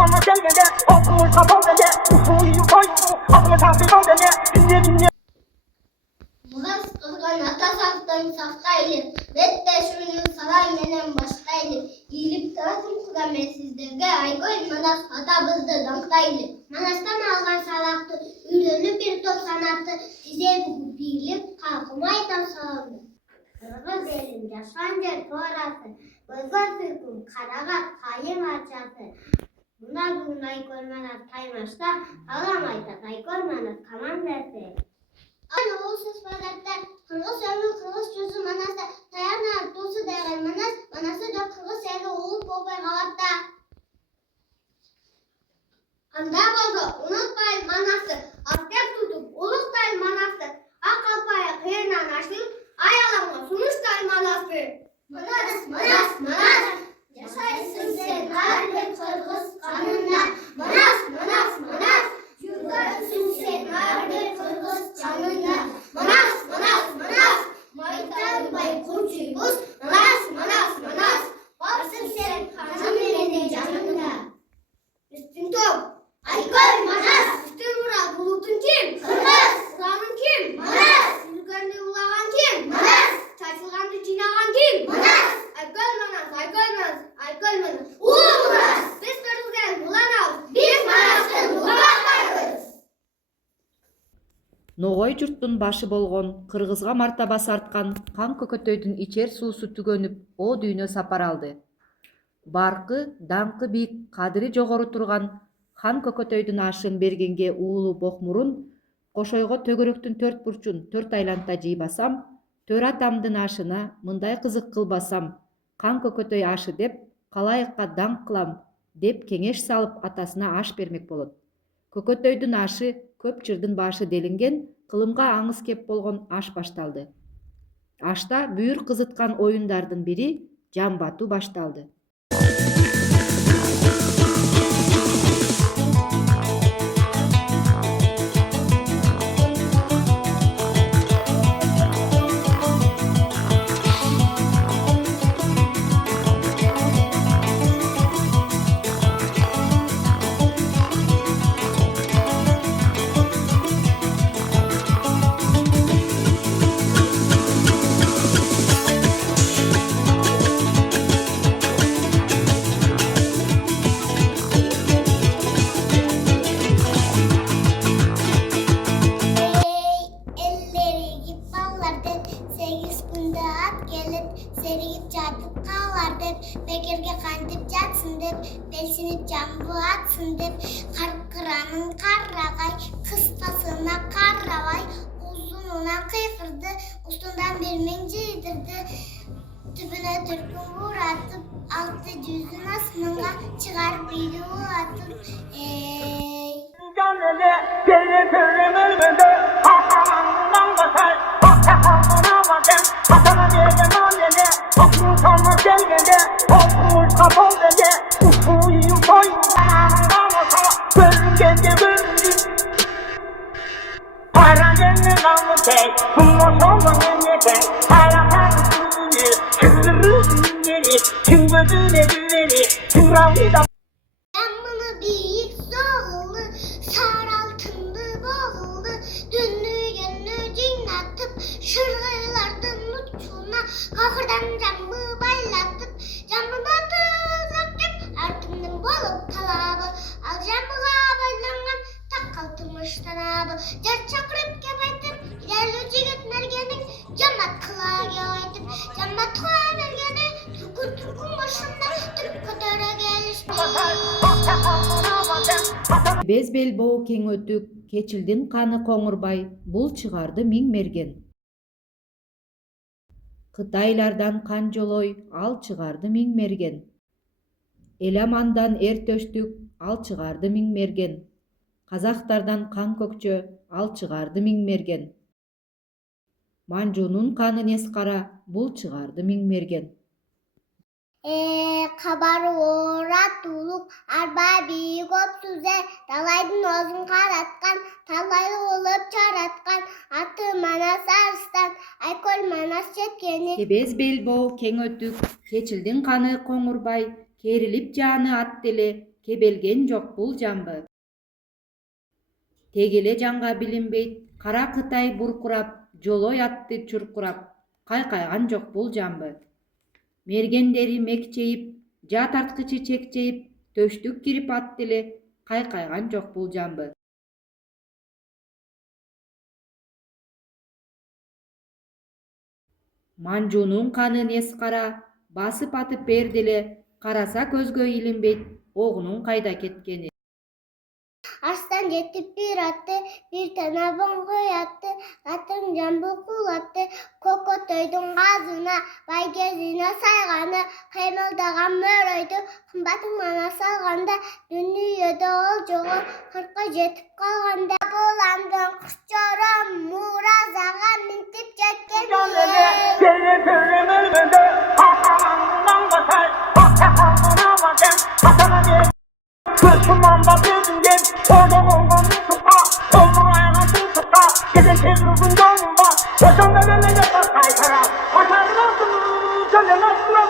sana gelgede Altımı kapalgede Usulü koydu Adımı tasdik olgede Dinle dinle Mulas kızgan ata saftayın saftaylı. Bette şunu saray menen baştaylı. İyilip tarafım kuramen sizlerge. Aykoy manas hatabızdı danktaylı. Manastan algan salaktı. Ürünü bir top sanattı. Size bu birlik kalkımaydan sağladı. Kırgız elince sancı torası. Gözler sürküm karagat kayın açası. Bunlar bugün Aykoy manas kaymaşta. Alamayda Aykoy manas kaman dersi. Ana ulusuz pazarda Kırgız sözü Kırgız sözü manasta tayanar dostu değer manas manasta da Kırgız sözü olup bobay havatta. Anda oldu unutmayın manastı asker tutup ulustayın manastı ak kalpaya kıyırnan açtım ayalama sunuştayın manastı. Manas yaşaysın sen her bir Kırgız kanında manas yurdarsın sen her bir Kırgız canında manas maytan bay kurçuymuz manas varsın sen kanım elinde canında üstün top Aykoy manas üstün vura bulutun kim? Kırgız Ulanın kim? Manas Yürgende ulagan kim? Manas Çayçılgandı cinagan kim? Manas Aykoy manas Ulu manas biz Kırgız'dan ulanal biz manastın ulanmayız. Ногой журттун башы болгон, кыргызга мартабасы арткан Кан Көкөтөйдүн ичер суусу түгөнүп, о дүйнө сапар алды. Баркы, даңкы бийик, кадыры жогору турган Хан Көкөтөйдүн ашын бергенге уулу Бокмурун, кошойго төгөрөктүн төрт бурчун төрт айланта жыйбасам, төр атамдын ашына мындай кызык кылбасам, Кан Көкөтөй ашы деп, калайыкка даңк кылам, деп кеңеш салып атасына аш бермек болот. Көкөтөйдүн ашы көп чырдын башы делинген, кылымга аңыз кеп болгон аш башталды. Ашта бүйүр кызыткан оюндардын бири жан батуу башталды. Bekerge kantip jatsın dep, belsinip jambu atsın dep, karkıranın karragay, kıskasına karravay, uzununa kıykırdı, ustundan bir minci yedirdi, tübüne türkün vuratıp, altı cüzün asmına çıkarıp biri ulatıp, Canele gele ölmede Ahamandan basar Ahamandan basar Atana diyece nalele Aklın sana gelgede Altımı kapalgede Usulü koydu Ahamandan basar Bölgede bölgede Para gene namı tek Bunlar sonra gene tek Para karısını Kırırın geri Tümbödüne düveri Türavida Yammını büyük soğulu, saraltındı boğuldu, dünlü yönlü cinnatıp, şırgılardan uçuna, kahırdan camı baylatıp, camına tuzaktım, artımdım bolup talabı, al camıga baylangan, tak kaltırmıştan abı, jar çakırıp kepaytım, ilerli jigit mergenin, jamat kıla gevaytım, jamat kıla mergeni, türkün başında, türk kötörü gelişti. Безбел боо кең өтүк, кечилдин каны коңурбай, бул чыгарды миң мерген. Кытайлардан кан жолой, ал чыгарды миң мерген. Эламандан эр төштүк, ал чыгарды миң мерген. Казактардан кан көкчө, ал чыгарды миң мерген. Манжунун каны нескара, бул чыгарды миң мерген. Kabarı orat uluk, arba bir kop süzer, dalaydın ozun karatkan, talaylı olup çaratkan, atı manas arstan, Aykoy manas çetkeni. Безбел боо кең өтүк, кечилдин каны коңурбай, керилип жаны ат деле, кебелген жок бул жамбы. Тегеле жанга билинбейт, кара Кытай буркурап, жолой атты чуркурап, кайкайган жок бул жамбы. Мергендери мекчейип, жаа тарткычы чекчейип, төштүк кирип атты эле, кайкайган жок бул жамбы. Манжунун канын эс кара, басып атып берди эле, караса көзгө илинбейт, огунун кайда кеткени. Арстан жетип бир атты, бир танабын коятты, атын жамбы кулатты, көкөтөйдүн газына, байгезине сайганы, кыймылдаган мөрөйдү, кымбатын мана салганда, дүнүйөдө ол жогу, 40 жетип калганда, буландын куччорун муразага минтип жеткени. Kuşumdan bakıyordum gel, orada olmanın tuka, olmaya tuka, gidin tezgürün yolunda, yaşamda böyle yatar kaykara, kaçarın altını, canın altına